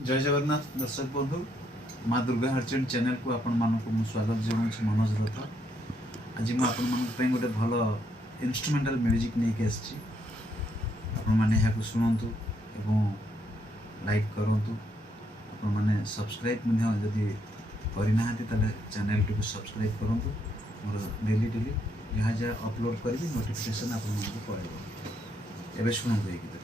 जय जगन्नाथ दर्शक बंधु माँ दुर्गा हरचंड चैनल को आपण मानक स्वागत जनाऊँ मनोज रथ। आज मुझे गोटे भल इन्स्ट्रुमेंटाल म्यूजिक नहीं के आपको शुणु एवं लाइक करूँ आपण मैंने सब्सक्राइब जदि करना चैनल टी सब्सक्राइब करूँ मोर डेली डेली जहाँ जहाँ अपलोड करी नोटिफिकेशन आपको पड़े। एवं शुणु ये गीत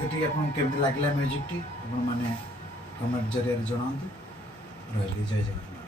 गीतटी आपको लगे म्यूजिक टी मैंने कमेंट जरिए जनातु रही। जय जगन्नाथ।